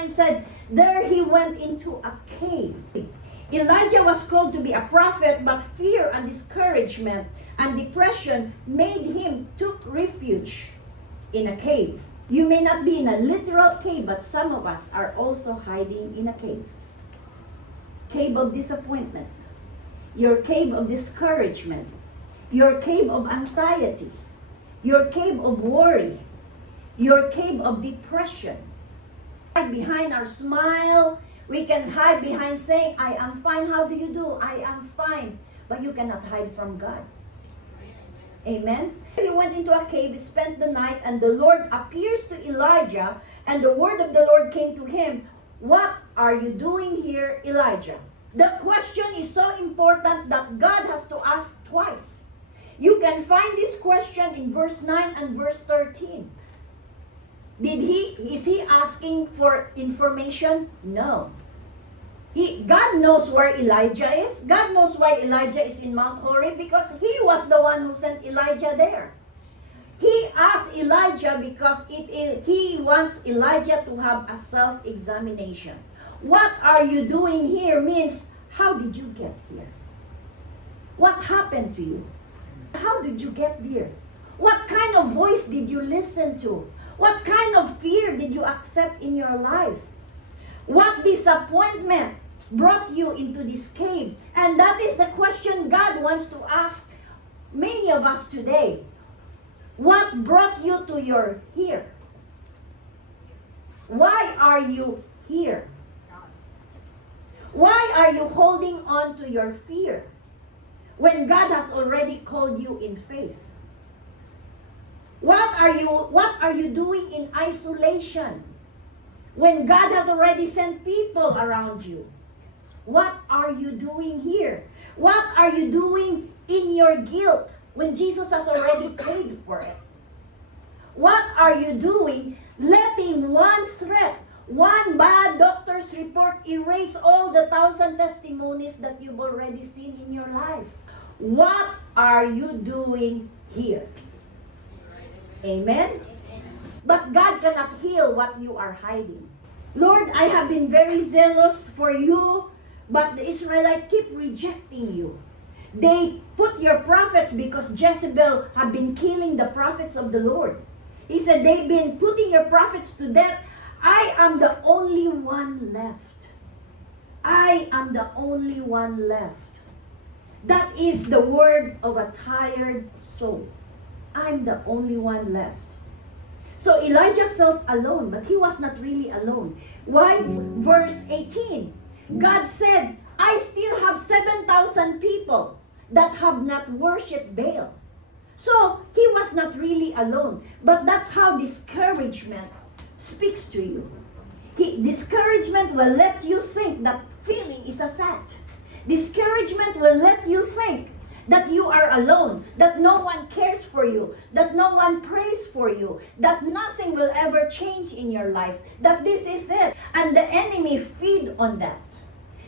9 said, there he went into a cave. Elijah was called to be a prophet, but fear and discouragement and depression made him took refuge in a cave. You may not be in a literal cave, but some of us are also hiding in a cave. Cave of disappointment, your cave of discouragement, your cave of anxiety, your cave of worry, your cave of depression. Hide behind our smile. We can hide behind saying, I am fine. How do you do? I am fine. But you cannot hide from God. Amen? He went into a cave, spent the night, and the Lord appears to Elijah, and the word of the Lord came to him. What are you doing here, Elijah? The question is so important that God has to ask twice. You can find this question in verse 9 and verse 13. Is he asking for information? No. God knows where Elijah is. God knows why Elijah is in Mount Horeb, because he was the one who sent Elijah there. He asked Elijah because he wants Elijah to have a self-examination. What are you doing here means, how did you get here? What happened to you? How did you get there? What kind of voice did you listen to? What kind of fear did you accept in your life? What disappointment brought you into this cave? And that is the question God wants to ask many of us today. What brought you to your here? Why are you here? Why are you holding on to your fear when God has already called you in faith? What are you doing in isolation when God has already sent people around you? What are you doing here? What are you doing in your guilt when Jesus has already paid for it? What are you doing letting one threat, one bad doctor's report erase all the 1,000 testimonies that you've already seen in your life? What are you doing here? Amen? But God cannot heal what you are hiding. Lord, I have been very zealous for you, but the Israelites keep rejecting you. They put your prophets, because Jezebel have been killing the prophets of the Lord. He said, they've been putting your prophets to death. I am the only one left. I am the only one left. That is the word of a tired soul. I'm the only one left. So Elijah felt alone, but he was not really alone. Why? Verse 18. God said, I still have 7,000 people that have not worshipped Baal. So he was not really alone. But that's how discouragement speaks to you. Discouragement will let you think that feeling is a fact. Discouragement will let you think that you are alone, that no one cares for you, that no one prays for you, that nothing will ever change in your life, that this is it. And the enemy feed on that.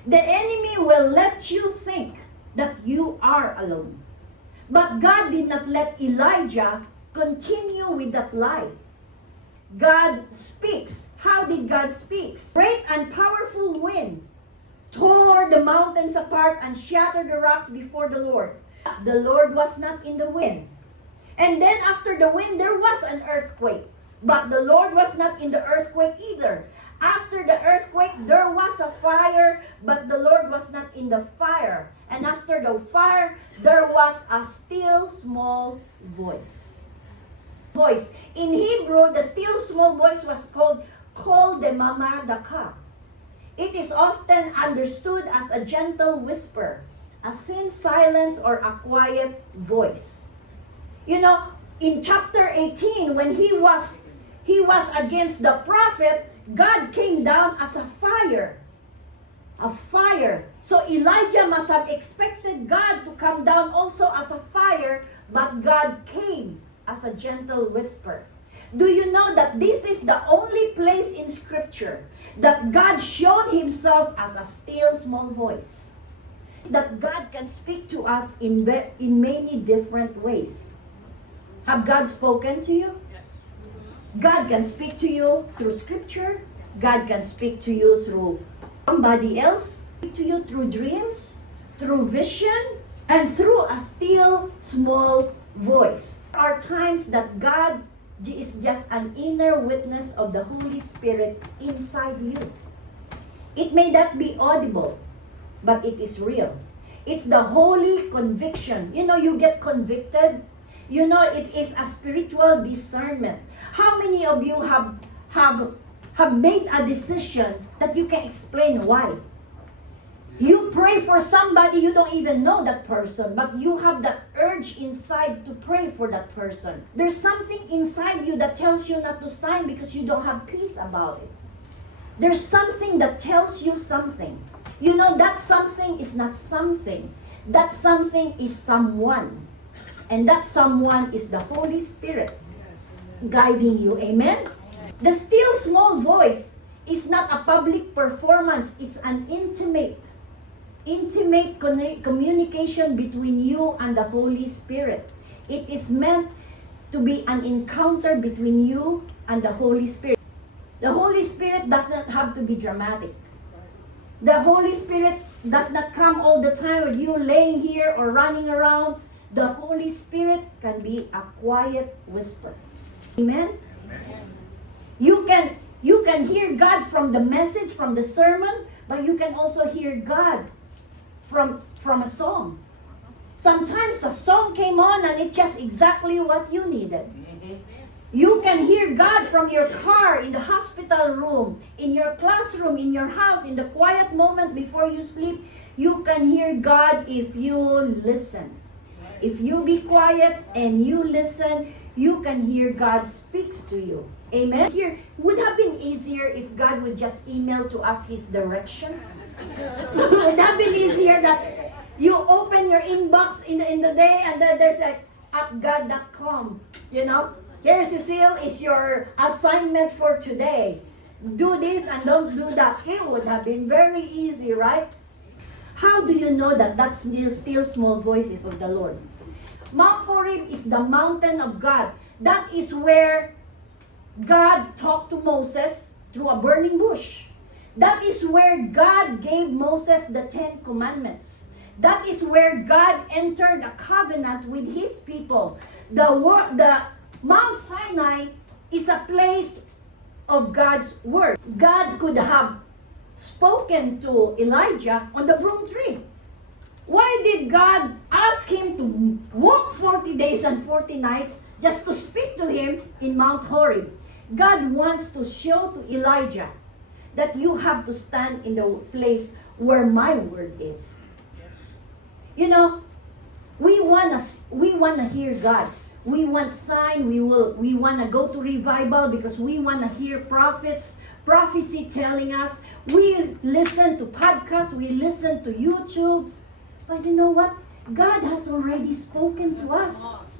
The enemy will let you think that you are alone. But God did not let Elijah continue with that lie. God speaks. How did God speak? Great and powerful wind tore the mountains apart and shattered the rocks before the Lord. The Lord was not in the wind. And then after the wind, there was an earthquake. But the Lord was not in the earthquake either. After the earthquake, there was a fire, but the Lord was not in the fire. And after the fire, there was a still small voice. In Hebrew, the still small voice was called Kol Demama Daka. It is often understood as a gentle whisper, a thin silence, or a quiet voice. You know, in chapter 18, when he was against the prophet, God came down as a fire. A fire. So Elijah must have expected God to come down also as a fire, but God came as a gentle whisper. Do you know that this is the only place in Scripture that God showed Himself as a still small voice? That God can speak to us in many different ways. Have God spoken to you? God can speak to you through Scripture. God can speak to you through somebody else, speak to you through dreams, through vision, and through a still small voice. There are times that God is just an inner witness of the Holy Spirit inside you. It may not be audible, but it is real. It's the holy conviction. You know, you get convicted. You know, it is a spiritual discernment. How many of you have made a decision that you can explain why? You pray for somebody, you don't even know that person, but you have that urge inside to pray for that person. There's something inside you that tells you not to sign because you don't have peace about it. There's something that tells you something. You know, that something is not something. That something is someone. And that someone is the Holy Spirit guiding you. Amen? The still small voice is not a public performance. It's an intimate communication between you and the Holy Spirit. It is meant to be an encounter between you and the Holy Spirit. The Holy Spirit does not have to be dramatic. The Holy Spirit does not come all the time with you laying here or running around. The Holy Spirit can be a quiet whisper. Amen? You can hear God from the message, from the sermon, but you can also hear God from a song. Sometimes a song came on and it's just exactly what you needed. You can hear God from your car, in the hospital room, in your classroom, in your house, in the quiet moment before you sleep. You can hear God if you listen. If you be quiet and you listen, you can hear God speaks to you. Amen? Here, would have been easier if God would just email to us His direction. Would have been easier that you open your inbox in the day and then there's at God.com. You know, here, Cecile, is your assignment for today. Do this and don't do that. It would have been very easy, right? How do you know that that still small voice is of the Lord? Mount Horeb is the mountain of God. That is where God talked to Moses through a burning bush. That is where God gave Moses the 10 commandments. That is where God entered a covenant with His people. The Mount Sinai is a place of God's word. God could have spoken to Elijah on the broom tree. Why did God ask him to walk 40 days and 40 nights just to speak to him in Mount Horeb? God wants to show to Elijah that you have to stand in the place where my word is. You know, we wanna hear God. We want sign. We wanna go to revival because we wanna hear prophecy telling us. We listen to podcasts. We listen to YouTube. But you know what? God has already spoken to us.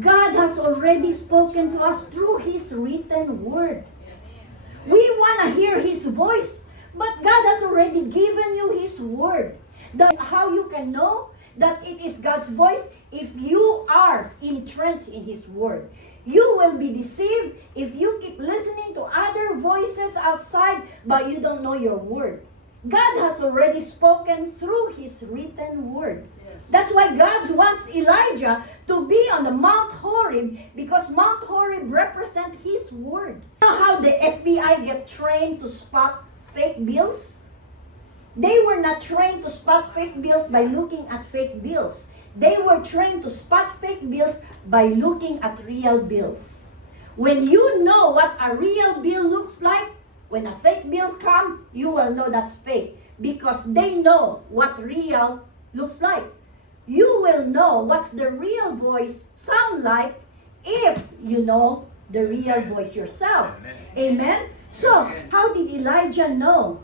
God has already spoken to us through His written word. We want to hear His voice, but God has already given you His word. How you can know that it is God's voice? If you are entrenched in His word. You will be deceived if you keep listening to other voices outside, but you don't know your word. God has already spoken through His written word. That's why God wants Elijah to be on the Mount Horeb, because Mount Horeb represents His word. You know how the FBI get trained to spot fake bills? They were not trained to spot fake bills by looking at fake bills. They were trained to spot fake bills by looking at real bills. When you know what a real bill looks like, when a fake bill comes, you will know that's fake, because they know what real looks like. You will know what's the real voice sound like if you know the real voice yourself. Amen? So, how did Elijah know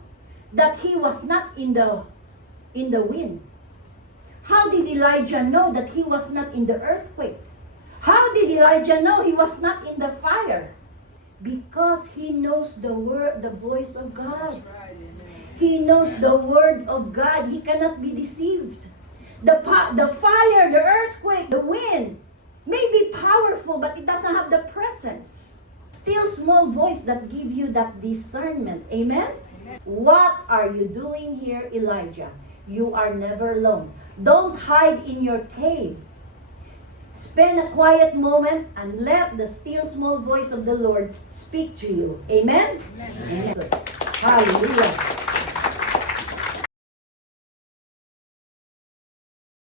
that he was not in the wind? How did Elijah know that he was not in the earthquake? How did Elijah know he was not in the fire? Because he knows the word, the voice of God. He knows the word of God. He cannot be deceived. The fire, the earthquake, the wind may be powerful, but it doesn't have the presence. still small voice that give you that discernment. Amen? What are you doing here, Elijah? You are never alone. Don't hide in your cave. Spend a quiet moment and let the still small voice of the Lord speak to you. Amen? Amen. Jesus. Hallelujah.